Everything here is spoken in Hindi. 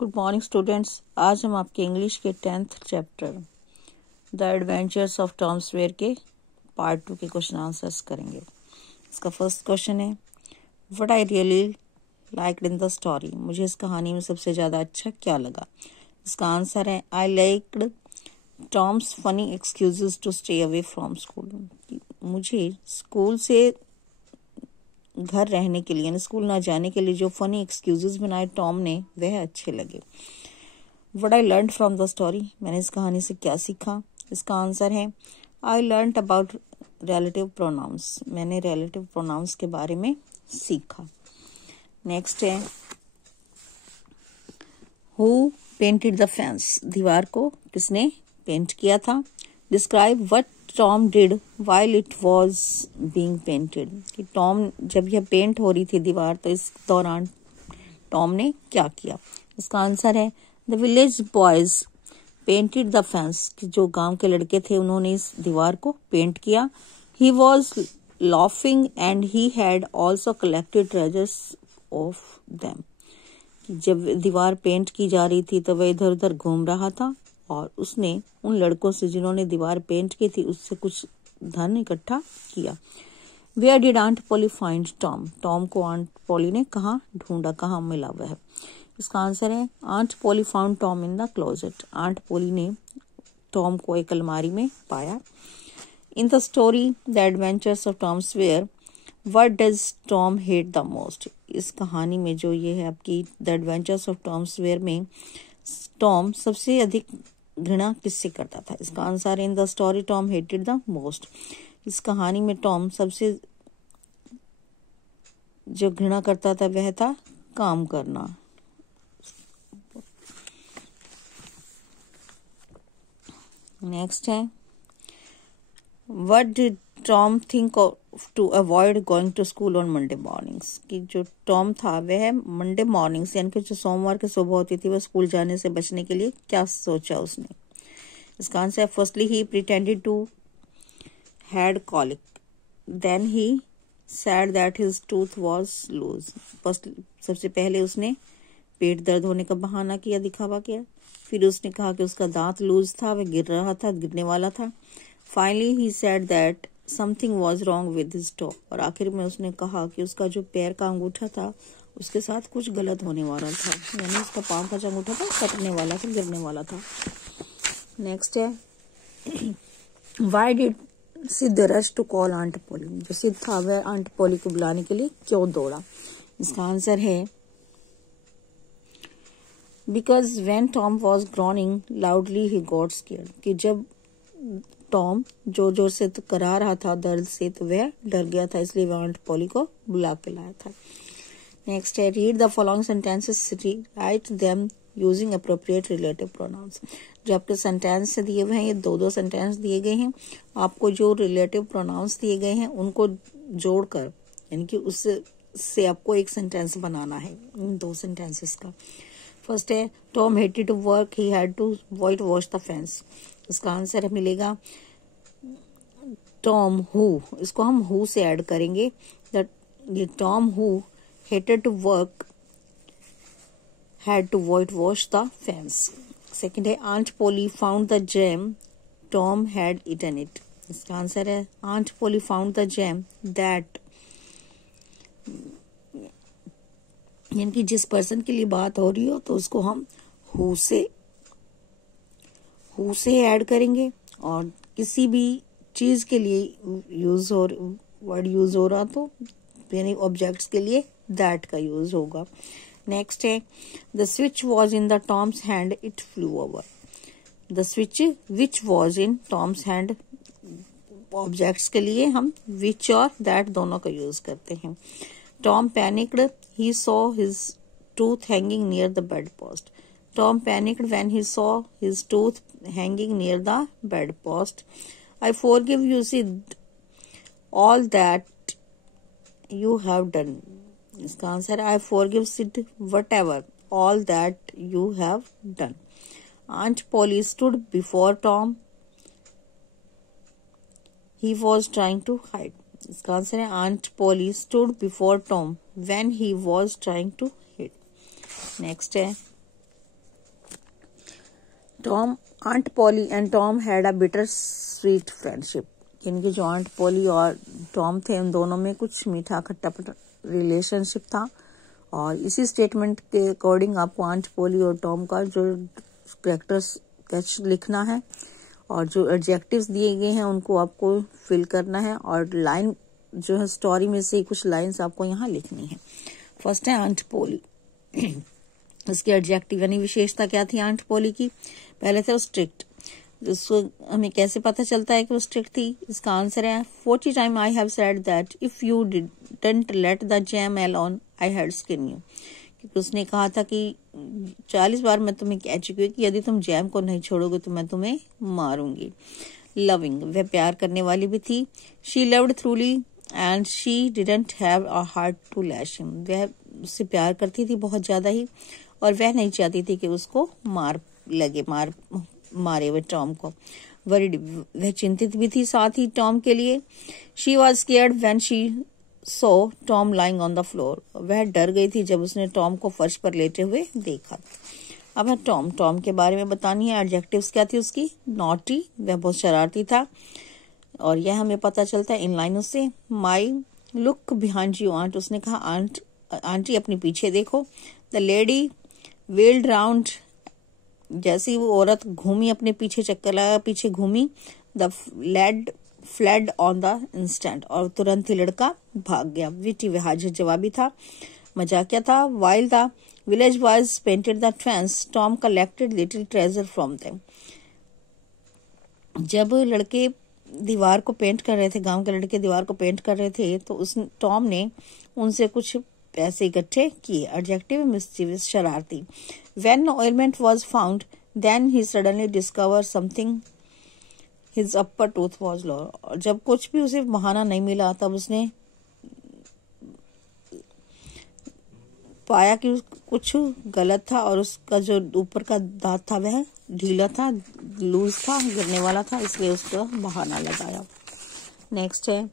Good morning students. आज हम आपके इंग्लिश के 10th chapter the adventures of Tom Sawyer के पार्ट 2 के क्वेश्चन आंसर्स करेंगे। इसका फर्स्ट क्वेश्चन है what I really liked in the story. मुझे इस कहानी में सबसे ज्यादा अच्छा क्या लगा। इसका आंसर है I liked Tom's funny excuses to stay away from school. मुझे स्कूल से घर रहने के लिए यानी स्कूल ना जाने के लिए जो फनी एक्सक्यूजेस बनाए टॉम ने वह अच्छे लगे। What I learn from the story. मैंने इस कहानी से क्या सीखा। इसका आंसर है I learn about relative pronouns. मैंने रिलेटिव प्रोनाउंस के बारे में सीखा। नेक्स्ट है हु पेंटेड द फेंस। दीवार को किसने पेंट किया था। Describe what Tom did while it was being painted. कि टॉम जब यह पेंट हो रही थी दीवार तो इस दौरान टॉम ने क्या किया। इसका आंसर है the village boys painted the fence. कि जो गांव के लड़के थे उन्होंने इस दीवार को पेंट किया। He was laughing and he had also collected treasures of them. जब दीवार पेंट की जा रही थी तो वह इधर उधर घूम रहा था और उसने उन लड़कों से जिन्होंने दीवार पेंट की थी उससे कुछ धन इकट्ठा किया। Where did aunt Polly find Tom. Tom को आंट पोली ने कहाँ ढूंढा, कहाँ मिला वह। इसका आंसर है aunt Polly found Tom in the closet. Aunt Polly ने टॉम को एक अलमारी में पाया। In the story the adventures of Tom Sawyer what does Tom hate the most. इस कहानी में जो ये है आपकी the adventures of Tom Sawyer में टॉम सबसे अधिक घृणा किससे करता था। इसका answer in the story Tom hated the most. इस कहानी में टॉम सबसे जो घृणा करता था वह था काम करना। नेक्स्ट है what did Tom think of to avoid going to school on Monday mornings. कि जो टॉम था वह मंडे मॉर्निंग्स यानी कि जो सोमवार की सुबह होती थी वह स्कूल जाने से बचने के लिए क्या सोचा उसने। इसका आंसर है firstly he pretended to had colic then he said that his tooth was loose. First सबसे पहले उसने पेट दर्द होने का बहाना किया, दिखावा किया। फिर उसने कहा कि उसका दांत लूज था, वह गिर रहा था, गिरने वाला था। Finally he said that something was wrong with his toe. और आखिर में उसने कहा कि उसका जो पैर का अंगूठा था उसके साथ कुछ गलत होने वाला था, यानी उसका पांव का जो अंगूठा था कटने वाला था, गिरने वाला था। नेक्स्ट है व्हाई डिड सिद्ध रश टू कॉल आंट पोली। जो सिद्ध था वह आंट पोली को बुलाने के लिए क्यों दौड़ा। इसका आंसर है because when Tom was groaning loudly he got scared. कि जब टॉम जोर जोर से तो करा रहा था दर्द से तो वह डर गया था, इसलिए वह आंट पोली को बुला के लाया था। नेक्स्ट है read the following sentences write them using appropriate relative pronouns. जो आपके सेंटेंस दिए हुए हैं ये दो सेंटेंस दिए गए हैं। आपको जो रिलेटिव प्रोनाउंस दिए गए हैं उनको जोड़कर यानी कि उससे आपको एक सेंटेंस बनाना है इन दो सेंटेंसेस का। फर्स्ट है Tom hated to work he had to whitewash the fence. इसका आंसर मिलेगा टॉम हु। इसको हम हु से ऐड करेंगे। दैट ये Tom who hated to work had to whitewash the fence. Second है Aunt Polly found the jam Tom had eaten it. इसका आंसर है Aunt Polly found the jam that यानी कि जिस पर्सन के लिए बात हो रही हो तो उसको हम हु से ऐड करेंगे और किसी भी चीज के लिए वर्ड यूज हो रहा तो यानी ऑब्जेक्ट्स के लिए दैट का यूज होगा। नेक्स्ट है the switch was in the Tom's hand it flu over. The switch which was in Tom's hand objects के लिए हम विच और दैट दोनों का यूज करते हैं। Tom panicked he saw his tooth hanging near the bed post. Tom panicked when he saw his tooth hanging near the bed post. I forgive you Sid all that you have done. इसका answer I forgive Sid whatever all that you have done. Aunt Polly stood before Tom he was trying to hide. इसका आंसर है aunt Polly stood before Tom when he was trying to hide. Next है Tom aunt Polly and Tom had a bitter sweet friendship. इनकी जो आंट पॉली और टॉम थे उन दोनों में कुछ मीठा खट्टा रिलेशनशिप था। और इसी स्टेटमेंट के अकॉर्डिंग आपको आंट पॉली और टॉम का जो कैरेक्टर स्केच लिखना है और जो एडजेक्टिव्स दिए गए हैं उनको आपको फिल करना है और लाइन जो है स्टोरी में से कुछ लाइंस आपको यहाँ लिखनी है। फर्स्ट है आंट पॉली। उसकी एडजेक्टिव यानी विशेषता क्या थी आंट पॉली की? पहले थे वो स्ट्रिक्ट। उसको हमें कैसे पता चलता है कि वो स्ट्रिक्ट थी? इसका आंसर है 40 time I have said that if you didn't let the jam alone I had skin you. क्योंकि उसने कहा था कि 40 बार मैं तुम्हें कह चुकी हूँ कि यदि तुम जैम को नहीं छोड़ोगे तो मैं तुम्हें मारूंगी। लविंग, वह प्यार करने वाली भी थी। She loved thoroughly and she didn't have a heart to lash him. वह उससे प्यार करती थी बहुत ज्यादा ही और वह नहीं चाहती थी कि उसको मारे हुए टॉम को। वरीड, वह चिंतित भी थी साथ ही टॉम के लिए। She was scared when she so Tom lying on the floor. वह डर गई थी जब उसने टॉम को फर्श पर लेटे हुए देखा। अब है टॉम के बारे में बतानी है। एडजेक्टिव्स क्या थी उसकी? नॉटी, वह बहुत शरारती था और यह हमें पता चलता है इन लाइनों से। My look behind you aunt, उसने कहा आंटी अपने पीछे देखो। द लेडी व्हील्ड राउंड, जैसी वो औरत घूमी अपने पीछे चक्कर लगा पीछे घूमी। The lad fled on the instant, और तुरंत ही लड़का भाग गया। विटी, वह हाजिर जवाबी था, मजाकिया था। While the village boys painted the fence Tom collected little treasure from them. जब लड़के दीवार को पेंट कर रहे थे, गांव के लड़के दीवार को पेंट कर रहे थे, तो उस टॉम ने उनसे कुछ पैसे इकट्ठे किए। एडजेक्टिव मिस्चीवियस, शरारती। When no ointment was found, then he suddenly discovered something. His upper tooth was low. और जब कुछ भी उसे बहाना नहीं मिला तब उसने पाया कि कुछ गलत था और उसका जो ऊपर का दांत था वह ढीला था, लूज था, गिरने वाला था, इसलिए उसका बहाना लगाया। नेक्स्ट है